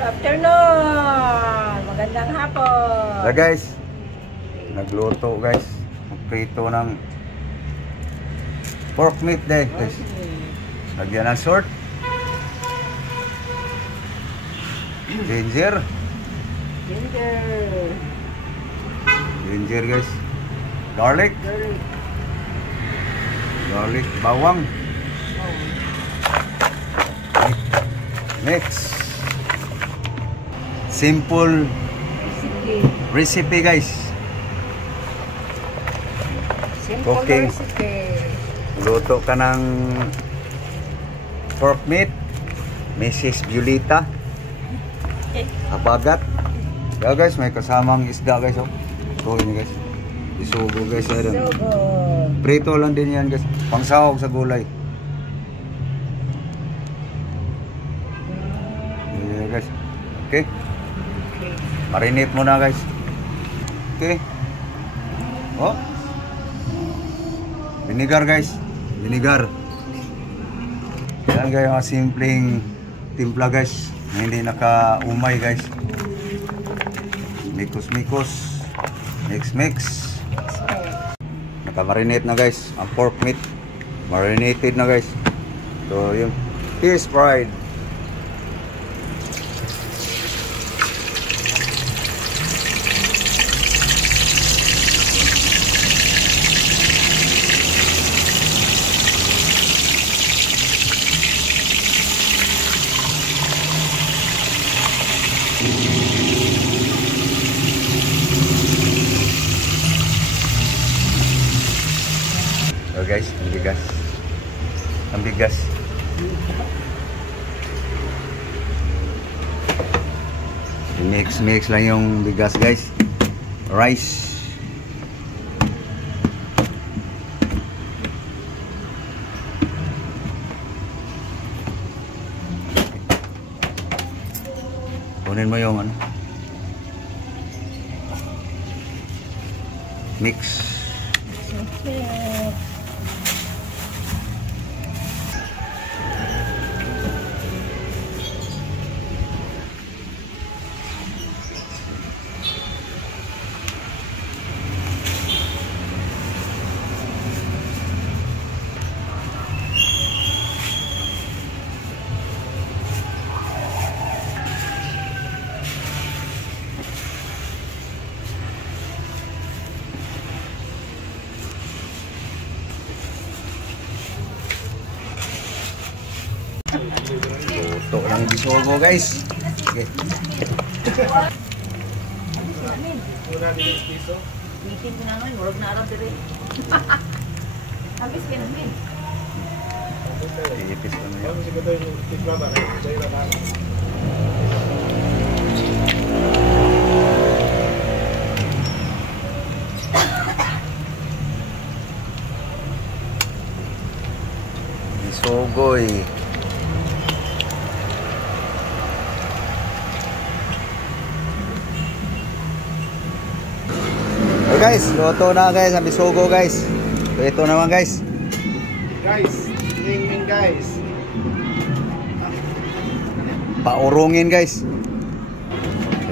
Afternoon! Magandang hapon! So guys, nagluto guys. Magprito ng pork meat din guys. Lagyan ng salt, ginger guys, garlic, bawang, mix. Simple recipe guys. Simple Okay. recipe. Luto ka ng pork meat, Mrs. Violeta Abagat. Yeah guys, may kasamang isda guys. So ini guys, isugo guys. Sugo. Prito lang din yan guys, pangsahog sa gulay. Yeah guys. Okay, marinate muna guys. Okay. Oh, vinegar guys, vinegar. Yan guys, mga simpleng timpla guys, na hindi naka-umay guys. Mikos-mikos, mix. Naka-marinate na guys ang pork meat, marinated na guys. So yung fish fried. So guys, ang bigas. Mix lang yung bigas guys. Rice. Kunin mo yung ano, mix. Luto lang bisogo guys. Okay. Bitin ko naman, murag na arap dire. Habis ka namin. Iipis ko na yan. Bisogoy. So guys, luto na guys ang bisogo guys. So ito naman guys. Ming guys. Paurungin guys.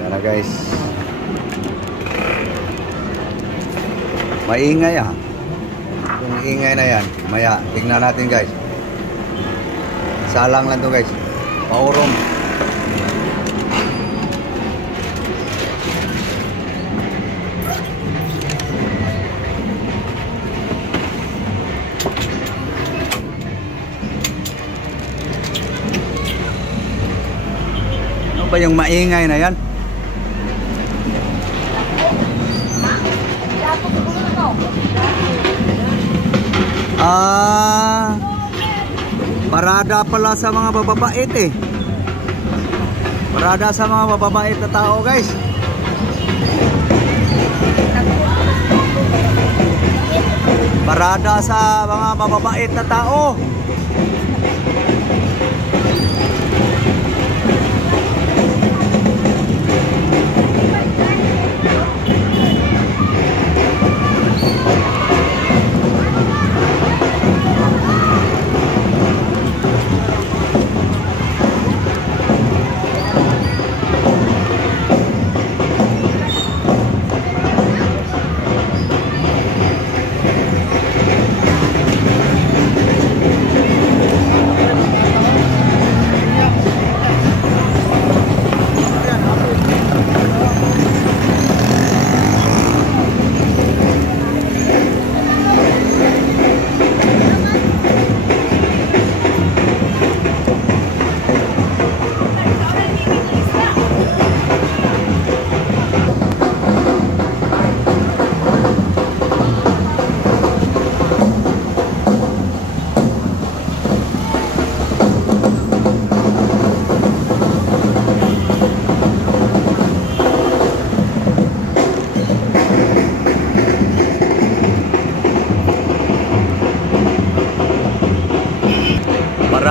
Yan na guys. Maingay ah. Yung ingay na yan, maya tingnan natin guys. Salang lang to guys. Paurong. Ano ba yung maingay na yan? Parada pala sa mga bababait eh. Parada sa mga bababait na tao guys. Parada sa mga bababait na tao.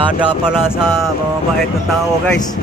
Barkada pala sa mamamait na tao guys.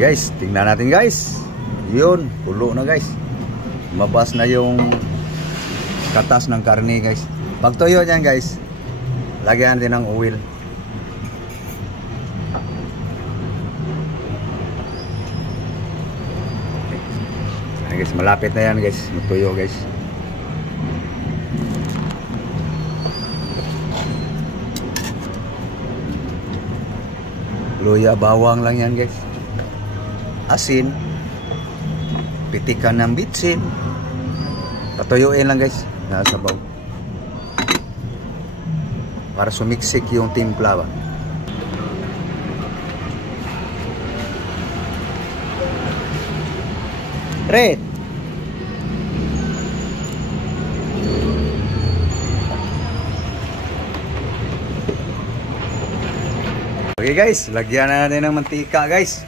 Guys, tingnan natin guys. Yun, pulo na guys. Mabas na yung katas ng karne guys. Pag tuyo yan guys, lagyan din ng oil. Ayan guys, malapit na yan guys. Matuyo guys. Luya, bawang lang yan guys. Asin, pitikan ng bitsin, patuyuin lang guys, nasa sabaw para sumiksik yung timpla ba. Red. Okay guys, lagyan na natin ng mantika guys.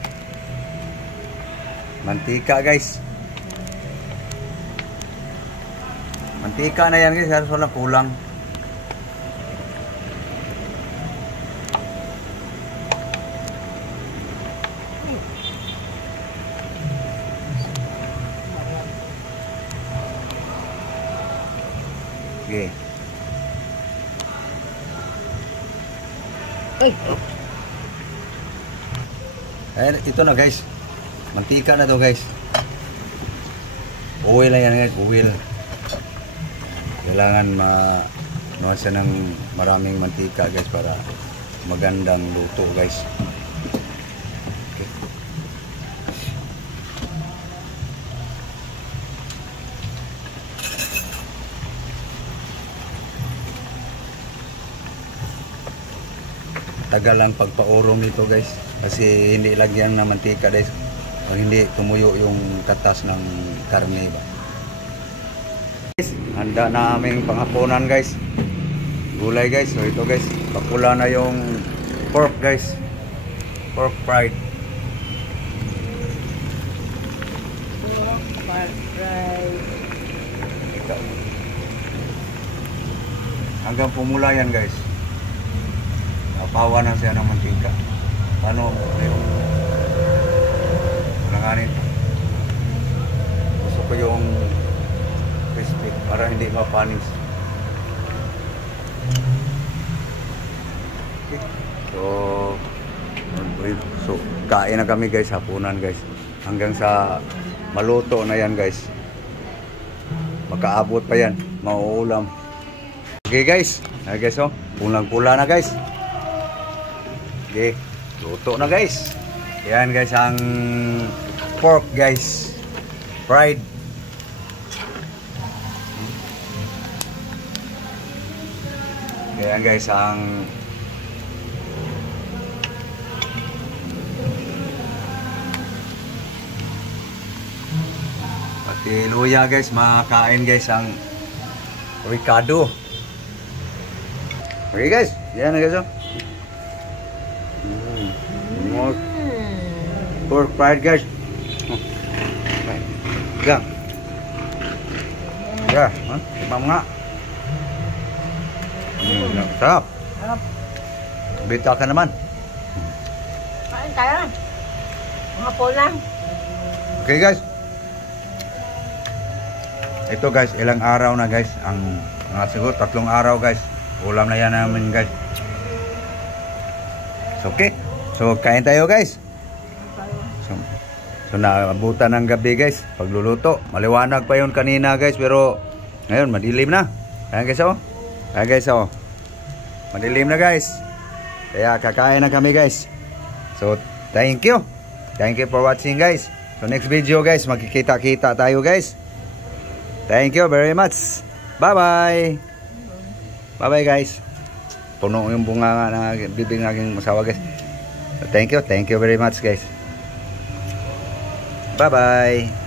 Mantika guys. Mantika na yan guys, harus wala kulang. Okay. Ayan, ito na guys. Mantika na to guys. Oil na yan guys, oil. Kailangan mawasa ng maraming mantika guys para magandang luto guys. Okay. Tagal lang pagpaurong nito guys kasi hindi lagyan ng mantika guys. Pag hindi tumuyo yung katas ng karne ba. Guys, handa na aming panghapunan guys. Gulay guys. So ito guys, pakula na yung pork guys. Pork fried. Pork fried. Ito. Hanggang pumula yan guys. Napawa na siya ng mantika. Paano yung langanin? Gusto ko yung crispy para hindi mapanis. Okay. So kain na kami guys, hapunan guys. Hanggang sa maluto na yan guys. Makaabot pa yan, mauulam. Okay guys, oh, pulang-pula na guys. Okay, luto na guys. Yan guys ang pork guys, fried. Yan guys ang pati luya guys, makakain guys ang ricado. Okay guys, yan na guys oh. Pork fried guys. Gang. Ya, mama nga. Sarap. Sarap. Bita ka naman. Kain tayo. Mga pulang. Okay guys. Ito guys, ilang araw na guys. Ang mga siguro 3 araw guys. Ulam na yan namin guys. So, okay. So kain tayo guys. So naabutan ng gabi guys, pagluluto. Maliwanag pa yun kanina guys, pero ngayon madilim na. Ayan guys oh. Ayan guys oh. Madilim na guys. Kaya kakain na kami guys. So thank you. Thank you for watching guys. So next video guys, magkikita-kita tayo guys. Thank you very much. Bye bye. Bye bye guys. puno yung bunga na bibig ng aking masawa guys. So, thank you very much guys. Bye bye.